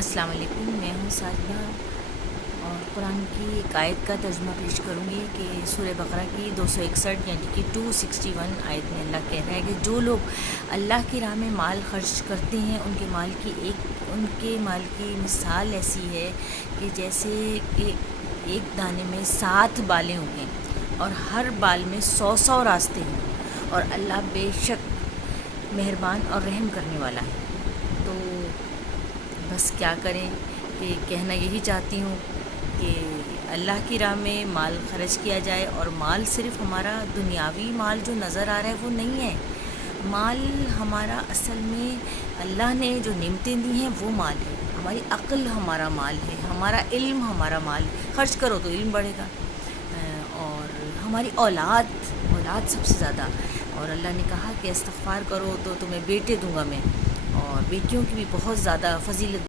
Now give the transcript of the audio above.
السلام علیکم، میں ہوں ساجدہ اور قرآن کی ایک آیت کا ترجمہ پیش کروں گی کہ سورہ بقرہ کی 261 یعنی کہ 261 آیت میں اللہ کہہ رہا ہے کہ جو لوگ اللہ کی راہ میں مال خرچ کرتے ہیں ان کے مال کی مثال ایسی ہے کہ جیسے کہ ایک دانے میں 7 بالیں ہوں گے اور ہر بال میں 100 راستے ہیں، اور اللہ بے شک مہربان اور رحم کرنے والا ہے۔ تو بس کیا کریں کہ کہنا یہی چاہتی ہوں کہ اللہ کی راہ میں مال خرچ کیا جائے، اور مال صرف ہمارا دنیاوی مال جو نظر آ رہا ہے وہ نہیں ہے۔ مال ہمارا اصل میں اللہ نے جو نعمتیں دی ہیں وہ مال ہے، ہماری عقل ہمارا مال ہے، ہمارا علم ہمارا مال ہے۔ خرچ کرو تو علم بڑھے گا، اور ہماری اولاد سب سے زیادہ، اور اللہ نے کہا کہ استغفار کرو تو تمہیں بیٹے دوں گا میں، اور بیٹیوں کی بھی بہت زیادہ فضیلت